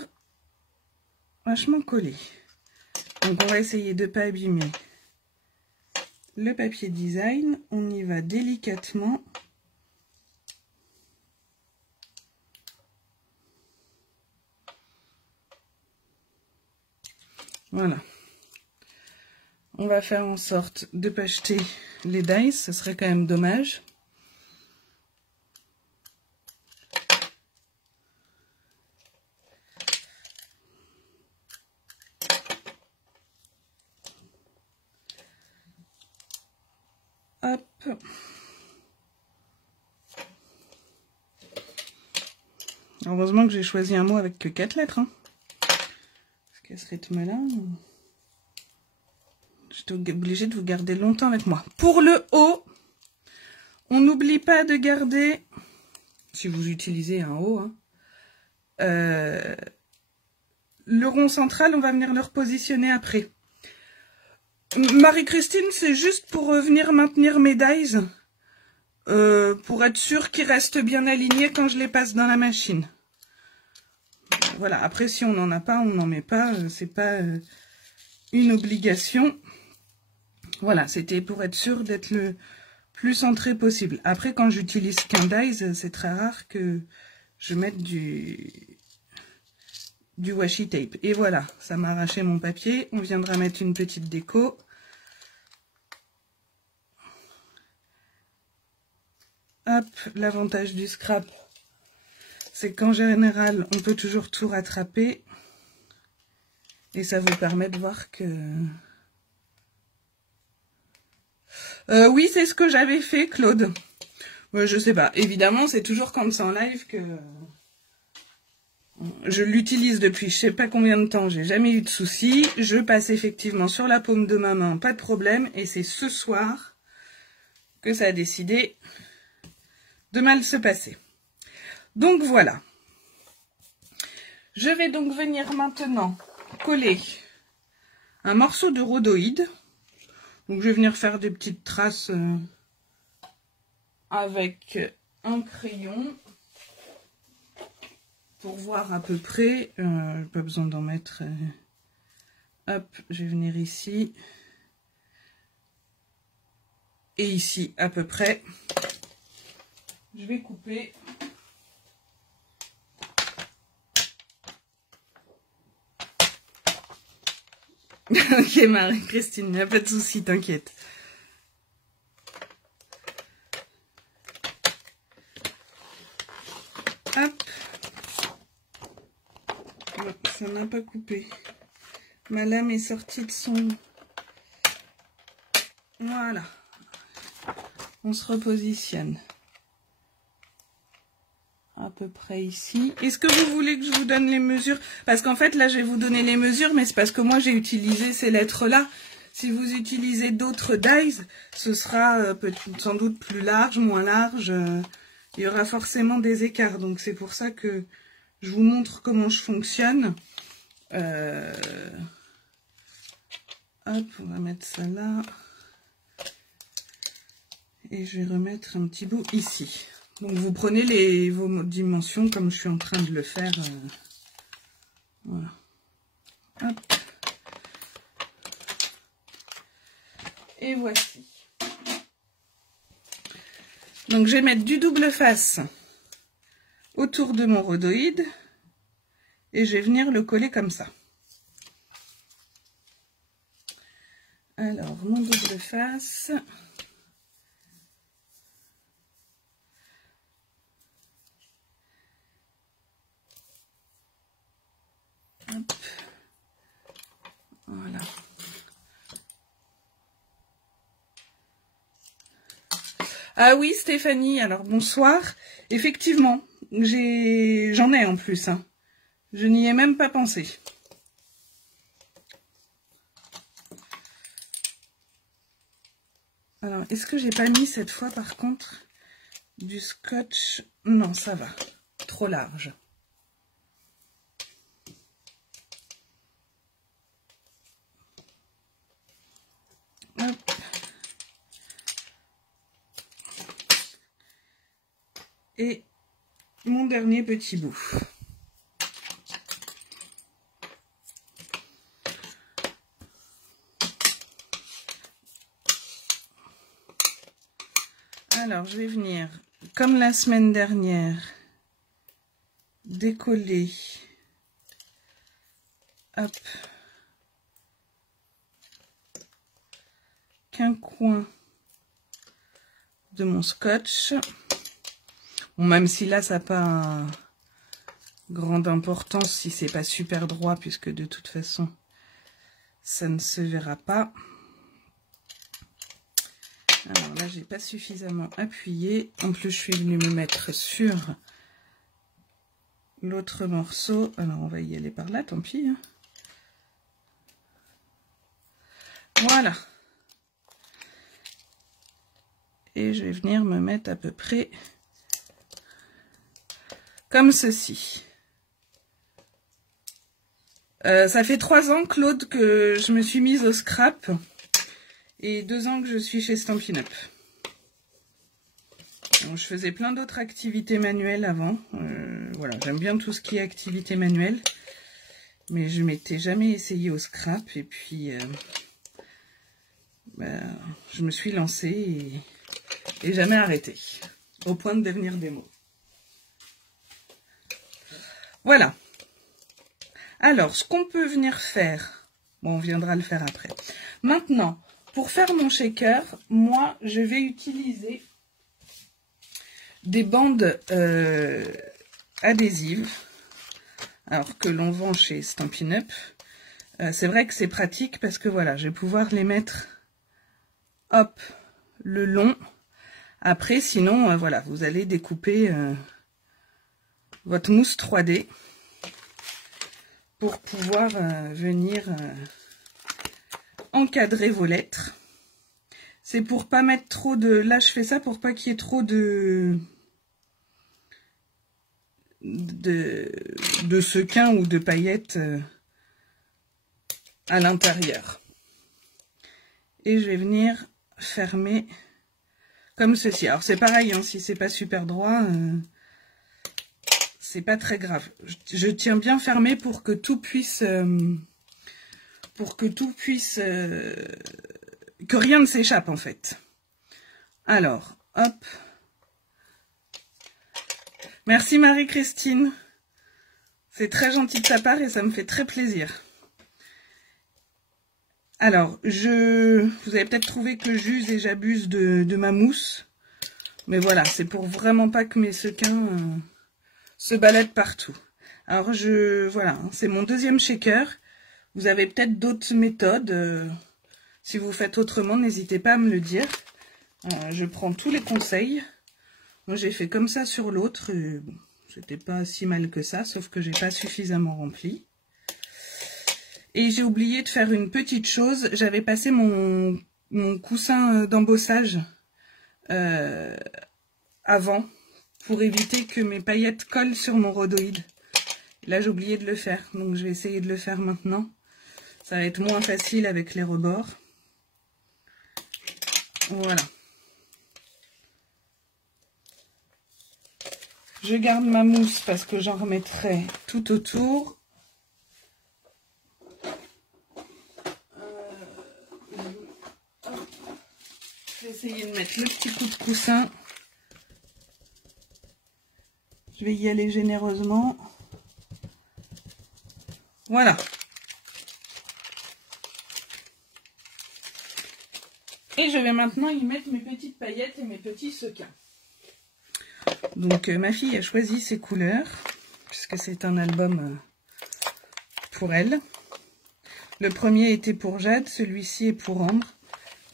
vachement collé. Donc, on va essayer de ne pas abîmer le papier design. On y va délicatement. Voilà. On va faire en sorte de ne pas jeter les dice, ce serait quand même dommage. Hop. Heureusement que j'ai choisi un mot avec que 4 lettres. Hein. Parce qu'à ce rythme-là, j'étais obligée de vous garder longtemps avec moi. Pour le haut, on n'oublie pas de garder, si vous utilisez un haut, hein, le rond central, on va venir le repositionner après. Marie-Christine, c'est juste pour venir maintenir mes dies, pour être sûr qu'ils restent bien alignés quand je les passe dans la machine. Voilà, après si on n'en a pas, on n'en met pas, c'est pas une obligation. Voilà, c'était pour être sûr d'être le plus centré possible. Après, quand j'utilise qu'un dies, c'est très rare que je mette du washi tape. Et voilà, ça m'a arraché mon papier. On viendra mettre une petite déco. Hop, l'avantage du scrap, c'est qu'en général, on peut toujours tout rattraper. Et ça vous permet de voir que... oui, c'est ce que j'avais fait, Claude. Je sais pas. Évidemment, c'est toujours comme ça en live que... Je l'utilise depuis je sais pas combien de temps, j'ai jamais eu de soucis. Je passe effectivement sur la paume de ma main, pas de problème. Et c'est ce soir que ça a décidé de mal se passer. Donc voilà. Je vais donc venir maintenant coller un morceau de rhodoïde. Donc je vais venir faire des petites traces avec un crayon. Pour voir à peu près, pas besoin d'en mettre. Hop, je vais venir ici. Et ici à peu près. Je vais couper. Ok Marie-Christine, il n'y a pas de souci, t'inquiète. ça n'a pas coupé. Ma lame est sortie de son... Voilà. On se repositionne. À peu près ici. Est-ce que vous voulez que je vous donne les mesures? Parce qu'en fait, là, je vais vous donner les mesures, mais c'est parce que moi, j'ai utilisé ces lettres-là. Si vous utilisez d'autres dies, ce sera sans doute plus large, moins large. Il y aura forcément des écarts. Donc, c'est pour ça que je vous montre comment je fonctionne. Hop, on va mettre ça là. Et je vais remettre un petit bout ici. Donc, vous prenez vos dimensions comme je suis en train de le faire. Voilà. Hop. Et voici. Donc, je vais mettre du double face autour de mon rhodoïde. Et je vais venir le coller comme ça. Alors, mon double face... Hop. Voilà. Ah oui, Stéphanie, alors bonsoir. Effectivement, j'en ai en plus. Hein. Je n'y ai même pas pensé. Alors, est-ce que j'ai pas mis cette fois par contre du scotch? Non, ça va. Trop large. Hop. Et mon dernier petit bout. Alors, je vais venir, comme la semaine dernière, décoller. Hop. Qu'un coin de mon scotch. Bon, même si là, ça n'a pas grande importance si c'est pas super droit, puisque de toute façon, ça ne se verra pas. Alors là, j'ai pas suffisamment appuyé. En plus, je suis venue me mettre sur l'autre morceau. Alors, on va y aller par là, tant pis. Hein. Voilà. Et je vais venir me mettre à peu près comme ceci. Ça fait 3 ans, Claude, que je me suis mise au scrap. Et 2 ans que je suis chez Stampin' Up. Donc, je faisais plein d'autres activités manuelles avant. Voilà, j'aime bien tout ce qui est activité manuelle. Mais je m'étais jamais essayée au scrap. Et puis, je me suis lancée et jamais arrêté. Au point de devenir démo. Voilà. Alors, ce qu'on peut venir faire, bon, on viendra le faire après. Maintenant, pour faire mon shaker, moi, je vais utiliser des bandes adhésives, alors que l'on vend chez Stampin' Up. C'est vrai que c'est pratique parce que voilà, je vais pouvoir les mettre, hop, le long. Après, sinon, voilà, vous allez découper votre mousse 3D pour pouvoir venir encadrer vos lettres. C'est pour pas mettre trop de... Là, je fais ça pour pas qu'il y ait trop de sequins ou de paillettes à l'intérieur. Et je vais venir fermer comme ceci. Alors, c'est pareil, hein, si c'est pas super droit... c'est pas très grave. Je tiens bien fermé pour que tout puisse... que rien ne s'échappe, en fait. Alors, hop. Merci Marie-Christine. C'est très gentil de ta part et ça me fait très plaisir. Alors, vous avez peut-être trouvé que j'use et j'abuse de ma mousse. Mais voilà, c'est pour vraiment pas que mes sequins... se balade partout. Alors voilà, c'est mon deuxième shaker. Vous avez peut-être d'autres méthodes. Si vous faites autrement, n'hésitez pas à me le dire. Je prends tous les conseils. Moi, j'ai fait comme ça sur l'autre. Bon, c'était pas si mal que ça, sauf que j'ai pas suffisamment rempli. Et j'ai oublié de faire une petite chose. J'avais passé mon coussin d'embossage avant pour éviter que mes paillettes collent sur mon rhodoïde. Là, j'ai oublié de le faire, donc je vais essayer de le faire maintenant. Ça va être moins facile avec les rebords. Voilà. Je garde ma mousse parce que j'en remettrai tout autour. Je vais essayer de mettre le petit coup de coussin. Je vais y aller généreusement. Voilà. Et je vais maintenant y mettre mes petites paillettes et mes petits sequins. Donc ma fille a choisi ses couleurs, puisque c'est un album pour elle. Le premier était pour Jade, celui-ci est pour Ambre.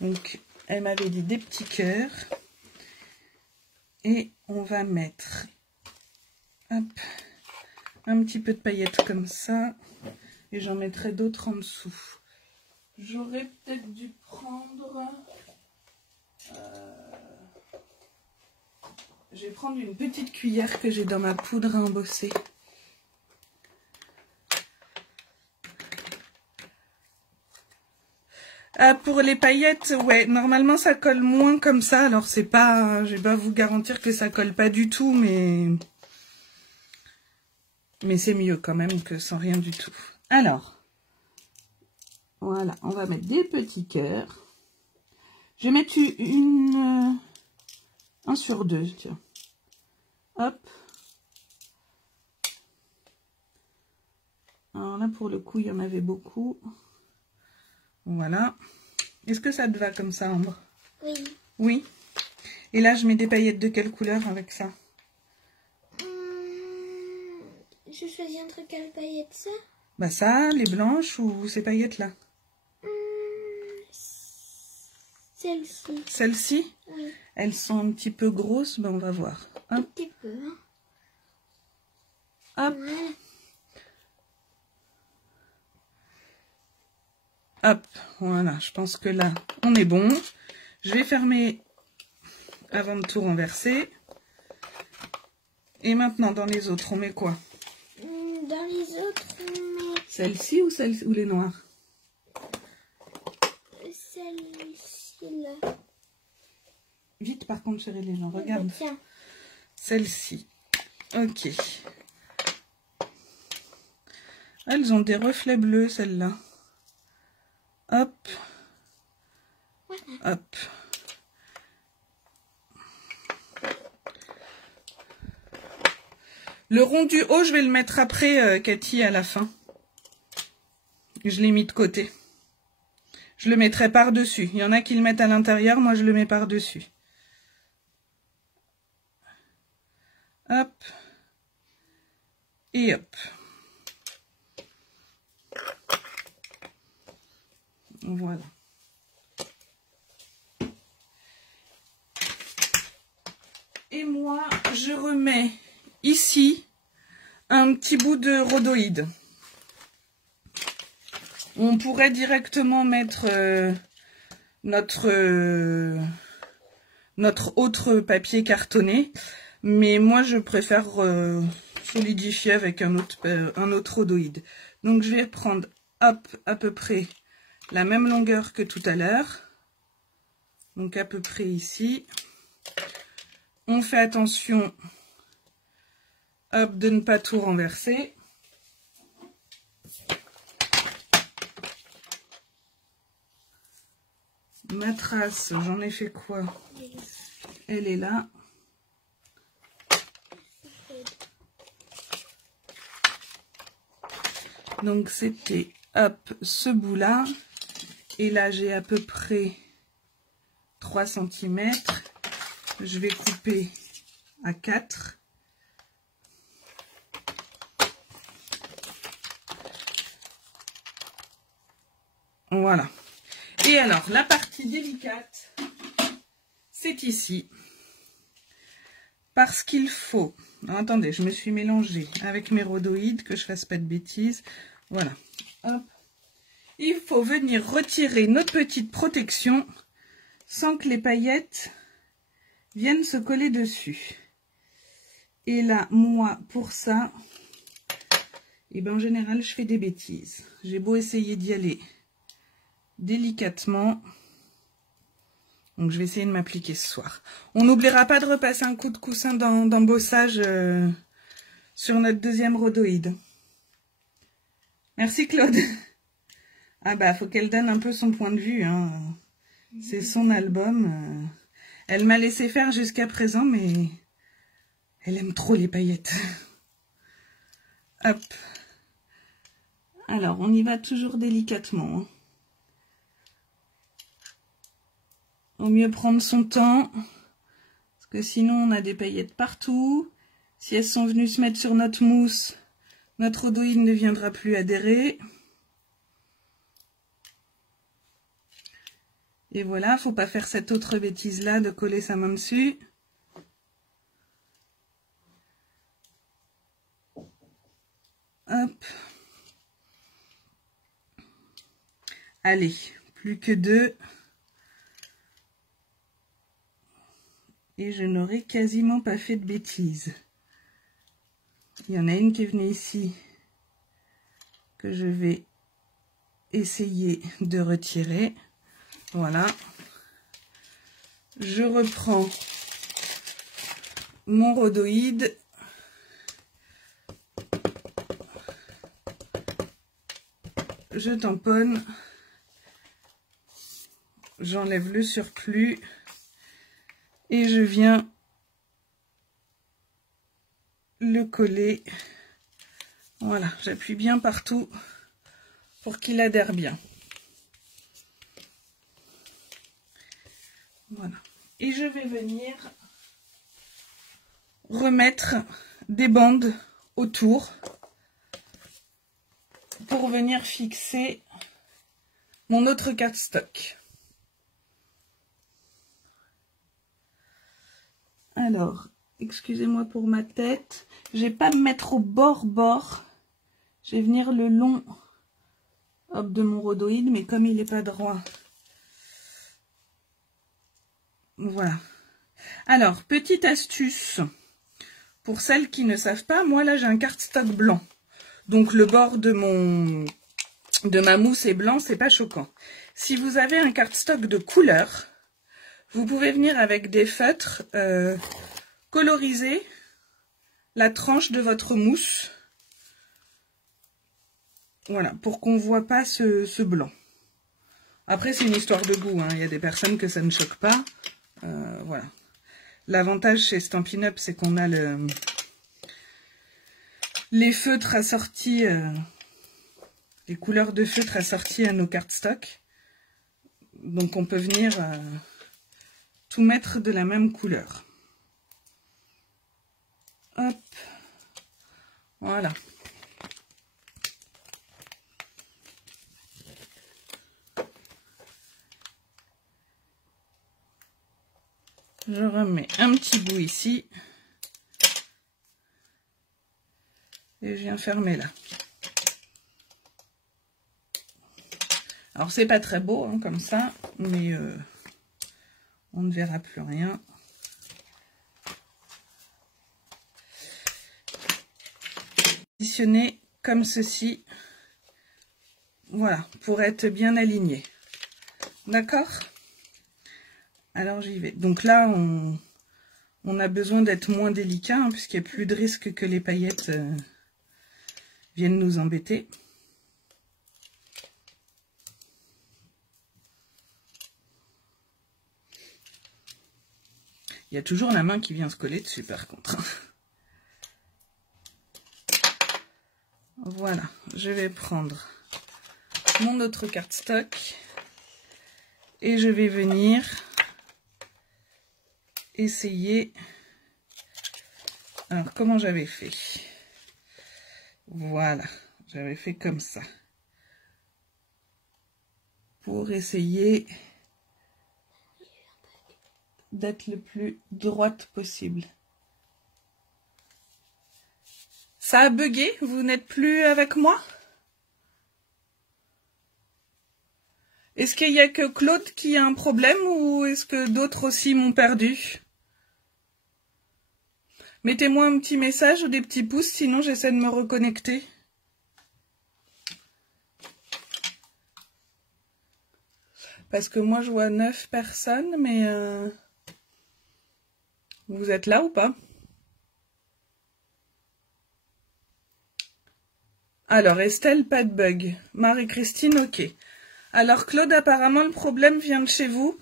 Donc elle m'avait dit des petits cœurs. Et on va mettre hop, un petit peu de paillettes comme ça. Et j'en mettrai d'autres en dessous. J'aurais peut-être dû prendre... je vais prendre une petite cuillère que j'ai dans ma poudre à embosser. Pour les paillettes, ouais, normalement ça colle moins comme ça. Alors c'est pas, je vais pas vous garantir que ça colle pas du tout, mais c'est mieux quand même que sans rien du tout. Alors, voilà, on va mettre des petits cœurs. Je vais mettre un sur deux, tiens. Hop. Alors là, pour le coup, il y en avait beaucoup. Voilà. Est-ce que ça te va comme ça, Ambre? Oui. Oui. Et là, je mets des paillettes de quelle couleur avec ça? Je choisis entre quelles paillettes ça? Bah ça, les blanches ou ces paillettes-là? Celles-ci. Celles-ci? Oui. Elles sont un petit peu grosses, ben on va voir. Hop. Un petit peu. Hop. Ouais. Hop, voilà, je pense que là, on est bon. Je vais fermer avant de tout renverser. Et maintenant, dans les autres, on met quoi? Dans les autres, on met... Celle-ci ou les noires? Celle-ci-là. Vite, par contre, chérie, les gens, regarde. Tiens. Celle-ci. Ok. Elles ont des reflets bleus, celles-là. Hop. Hop. Le rond du haut, je vais le mettre après, Cathy, à la fin. Je l'ai mis de côté. Je le mettrai par-dessus. Il y en a qui le mettent à l'intérieur, moi je le mets par-dessus. Hop. Et hop. Voilà. Et moi, je remets ici un petit bout de rhodoïde. On pourrait directement mettre notre autre papier cartonné, mais moi je préfère solidifier avec un autre rhodoïde. Donc je vais prendre hop, à peu près la même longueur que tout à l'heure, donc à peu près ici. On fait attention hop, de ne pas tout renverser. Ma trace, j'en ai fait quoi? Elle est là. Donc c'était hop, ce bout là. Et là j'ai à peu près 3 cm. Je vais couper à 4. Voilà. Et alors, la partie délicate, c'est ici. Parce qu'il faut... Non, attendez, je me suis mélangée avec mes rhodoïdes, que je fasse pas de bêtises. Voilà. Hop. Il faut venir retirer notre petite protection sans que les paillettes viennent se coller dessus. Et là, moi, pour ça, eh ben, en général, je fais des bêtises. J'ai beau essayer d'y aller délicatement. Donc, je vais essayer de m'appliquer ce soir. On n'oubliera pas de repasser un coup de coussin d'embossage sur notre deuxième rhodoïde. Merci, Claude. Ah bah, faut qu'elle donne un peu son point de vue. Hein. C'est son album. Elle m'a laissé faire jusqu'à présent, mais elle aime trop les paillettes. Hop. Alors, on y va toujours délicatement. Hein. Au mieux prendre son temps, parce que sinon on a des paillettes partout. Si elles sont venues se mettre sur notre mousse, notre rhodoïde ne viendra plus adhérer. Et voilà, faut pas faire cette autre bêtise là de coller sa main dessus. Hop. Allez, plus que 2. Et je n'aurai quasiment pas fait de bêtises. Il y en a une qui est venue ici, que je vais essayer de retirer. Voilà. Je reprends mon rhodoïde. Je tamponne. J'enlève le surplus. Et je viens le coller. Voilà, j'appuie bien partout pour qu'il adhère bien. Voilà. Et je vais venir remettre des bandes autour pour venir fixer mon autre cardstock. Alors, excusez-moi pour ma tête, je vais pas me mettre au bord, je vais venir le long hop, de mon rhodoïde, mais comme il n'est pas droit. Voilà. Alors, petite astuce, pour celles qui ne savent pas, moi là j'ai un cardstock blanc. Donc le bord de ma mousse est blanc, c'est pas choquant. Si vous avez un cardstock de couleur, vous pouvez venir avec des feutres coloriser la tranche de votre mousse. Voilà, pour qu'on ne voit pas ce blanc. Après, c'est une histoire de goût. Hein. Il y a des personnes que ça ne choque pas. Voilà. L'avantage chez Stampin' Up, c'est qu'on a les feutres assortis, les couleurs de feutres assorties à nos cardstock. Donc, on peut venir tout mettre de la même couleur. Hop. Voilà. Je remets un petit bout ici. Et je viens fermer là. Alors, c'est pas très beau hein, comme ça, mais on ne verra plus rien. Positionner comme ceci. Voilà, pour être bien aligné. D'accord? Alors, j'y vais. Donc là, on a besoin d'être moins délicat, hein, puisqu'il n'y a plus de risque que les paillettes viennent nous embêter. Il y a toujours la main qui vient se coller dessus, par contre. Voilà, je vais prendre mon autre cardstock et je vais venir essayer. Alors, comment j'avais fait? Voilà, j'avais fait comme ça. pour essayer d'être le plus droite possible. Ça a bugué? Vous n'êtes plus avec moi? Est-ce qu'il n'y a que Claude qui a un problème ou est-ce que d'autres aussi m'ont perdu? Mettez-moi un petit message ou des petits pouces, sinon j'essaie de me reconnecter. Parce que moi je vois 9 personnes, mais vous êtes là ou pas? Alors Estelle, pas de bug. Marie-Christine, ok. Alors Claude, apparemment le problème vient de chez vous.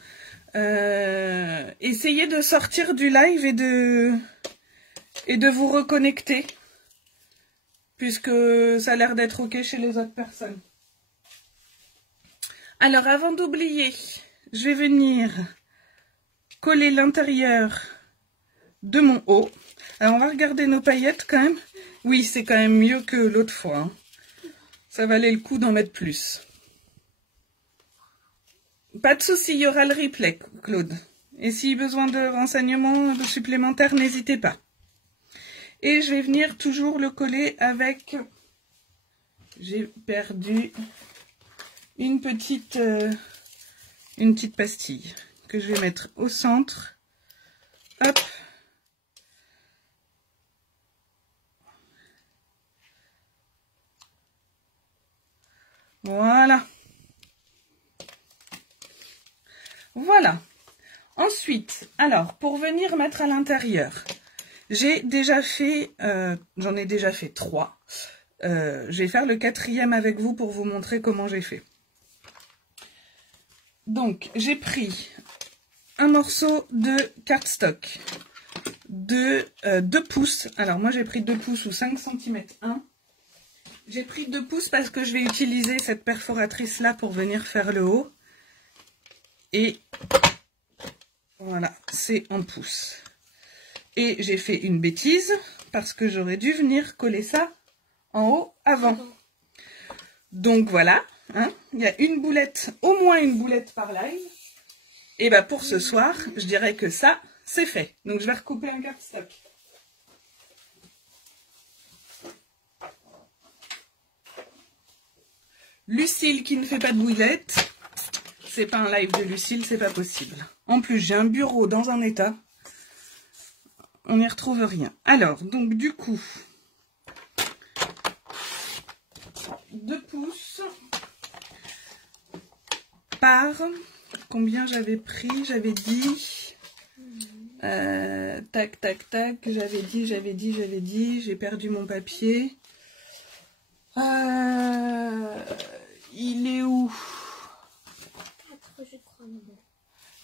Essayez de sortir du live et de vous reconnecter. Puisque ça a l'air d'être ok chez les autres personnes. Alors avant d'oublier, je vais venir coller l'intérieur de mon haut. Alors on va regarder nos paillettes quand même. Oui, c'est quand même mieux que l'autre fois. Hein. Ça valait le coup d'en mettre plus. Pas de souci, il y aura le replay, Claude. Et si besoin de renseignements supplémentaires, n'hésitez pas. Et je vais venir toujours le coller avec... J'ai perdu une petite pastille que je vais mettre au centre. Hop. Voilà. Voilà. Ensuite, alors, pour venir mettre à l'intérieur, j'ai déjà fait, j'en ai déjà fait 3. Je vais faire le 4e avec vous pour vous montrer comment j'ai fait. Donc, j'ai pris un morceau de cardstock de 2 pouces. Alors, moi, j'ai pris 2 pouces ou 5 cm 1. J'ai pris 2 pouces parce que je vais utiliser cette perforatrice-là pour venir faire le haut. Et voilà, c'est un pouce. Et j'ai fait une bêtise parce que j'aurais dû venir coller ça en haut avant. Donc voilà, hein, il y a une boulette, au moins une boulette par live. Et bah pour ce soir, je dirais que ça, c'est fait. Donc je vais recouper un cardstock. Lucille qui ne fait pas de boulette. C'est pas un live de Lucille, c'est pas possible. En plus, j'ai un bureau dans un état. On n'y retrouve rien. Alors, donc du coup, 2 pouces par... Combien j'avais pris? J'avais dit... tac, tac, tac. J'avais dit. J'ai perdu mon papier. Il est où?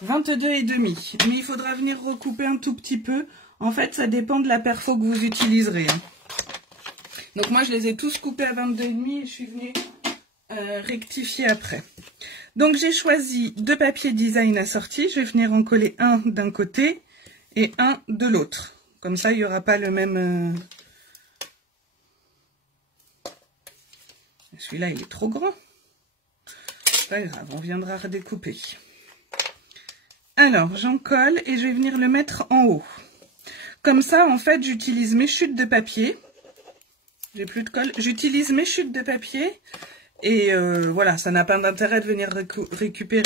22,5. Mais il faudra venir recouper un tout petit peu. En fait, ça dépend de la perfo que vous utiliserez. Hein. Donc moi, je les ai tous coupés à 22,5 et je suis venue rectifier après. Donc j'ai choisi 2 papiers design assortis. Je vais venir en coller un d'un côté et un de l'autre. Comme ça, il n'y aura pas le même... Celui-là, il est trop grand. C'est pas grave, on viendra redécouper. Alors, j'en colle et je vais venir le mettre en haut. Comme ça, en fait, j'utilise mes chutes de papier. J'ai plus de colle. J'utilise mes chutes de papier. Et voilà, ça n'a pas d'intérêt de venir recouvrir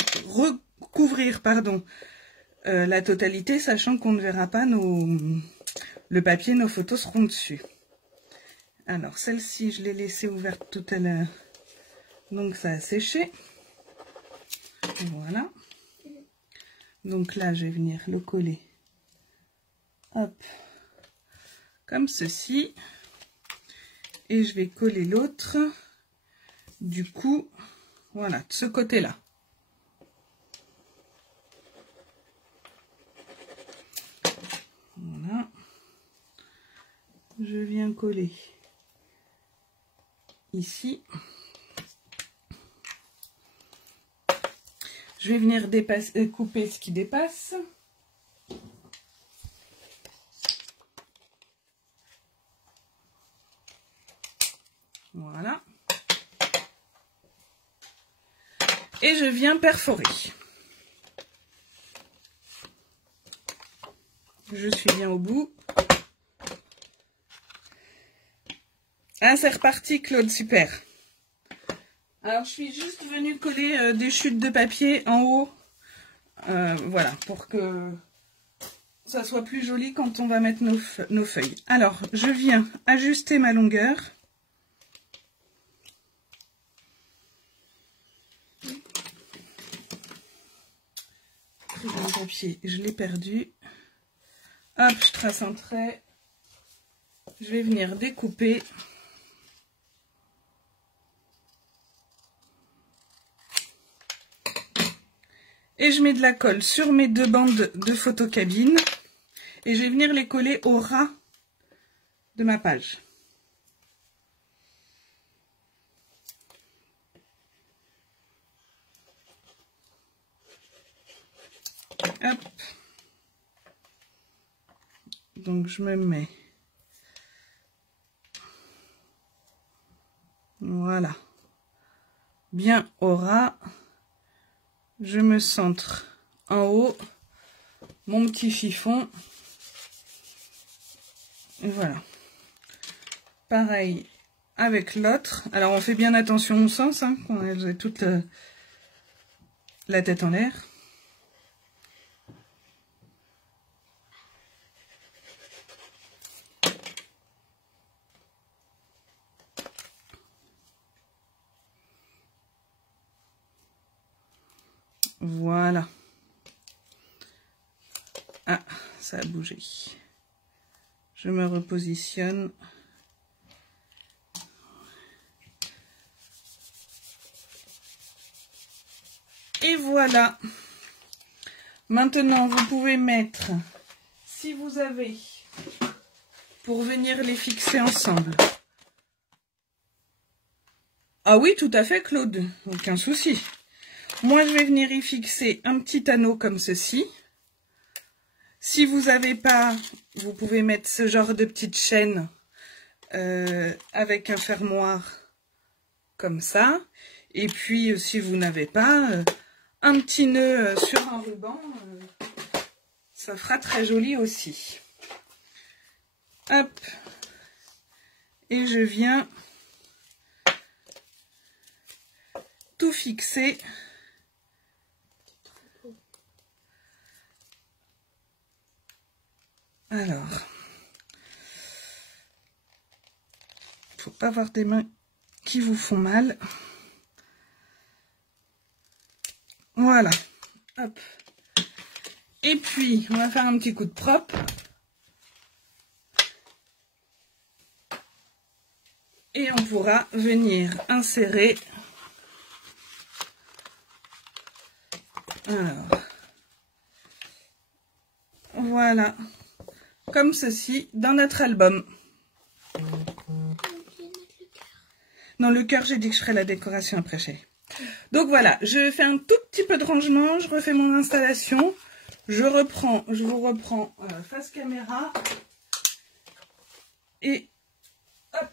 la totalité, sachant qu'on ne verra pas le papier, nos photos seront dessus. Alors, celle-ci, je l'ai laissée ouverte tout à l'heure. Donc, ça a séché. Voilà. Donc là, je vais venir le coller. Hop. Comme ceci. Et je vais coller l'autre. Du coup, voilà, de ce côté-là. Voilà. Je viens coller ici. Je vais venir couper ce qui dépasse. Voilà. Et je viens perforer. Je suis bien au bout. Ah, c'est reparti, Claude, super. Alors, je suis juste venue coller des chutes de papier en haut. Voilà, pour que ça soit plus joli quand on va mettre nos feuilles. Alors, je viens ajuster ma longueur. Le papier, je l'ai perdu. Hop, je trace un trait. Je vais venir découper. Et je mets de la colle sur mes 2 bandes de photocabine. Et je vais venir les coller au ras de ma page. Hop. Donc je me mets. Voilà. Bien au ras. Je me centre en haut. Mon petit chiffon. Et voilà. Pareil avec l'autre. Alors on fait bien attention au sens, hein, quand elles ont toute la tête en l'air. Voilà. Ah, ça a bougé. Je me repositionne. Et voilà. Maintenant, vous pouvez mettre, si vous avez, pour venir les fixer ensemble. Ah oui, tout à fait, Claude. Aucun souci. Moi, je vais venir y fixer un petit anneau comme ceci. Si vous n'avez pas, vous pouvez mettre ce genre de petite chaîne avec un fermoir comme ça. Et puis, si vous n'avez pas, un petit nœud sur un ruban, ça fera très joli aussi. Hop. Et je viens tout fixer. Alors, faut pas avoir des mains qui vous font mal. Voilà. Hop. Et puis, on va faire un petit coup de propre. Et on pourra venir insérer. Alors, voilà. Comme ceci, dans notre album. Dans le cœur, j'ai dit que je ferais la décoration après, chérie. Donc voilà, je fais un tout petit peu de rangement, je refais mon installation. Je vous reprends face caméra. Et hop,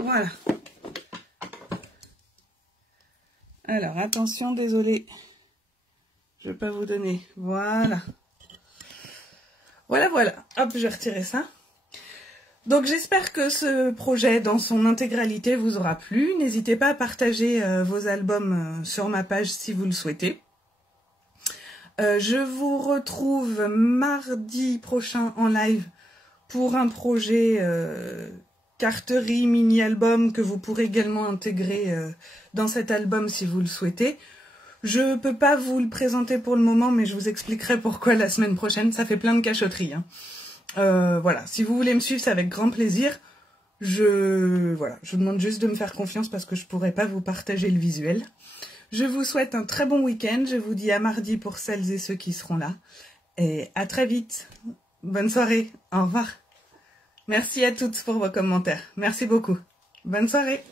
voilà. Alors, attention, désolé. Je ne vais pas vous donner. Voilà. Voilà. Hop, je vais retirer ça. Donc, j'espère que ce projet, dans son intégralité, vous aura plu. N'hésitez pas à partager vos albums sur ma page si vous le souhaitez. Je vous retrouve mardi prochain en live pour un projet carterie mini-album que vous pourrez également intégrer dans cet album si vous le souhaitez. Je peux pas vous le présenter pour le moment, mais je vous expliquerai pourquoi la semaine prochaine. Ça fait plein de cachotteries, hein. Voilà, si vous voulez me suivre, c'est avec grand plaisir. Je vous demande juste de me faire confiance parce que je pourrais pas vous partager le visuel. Je vous souhaite un très bon week-end. Je vous dis à mardi pour celles et ceux qui seront là. Et à très vite. Bonne soirée. Au revoir. Merci à toutes pour vos commentaires. Merci beaucoup. Bonne soirée.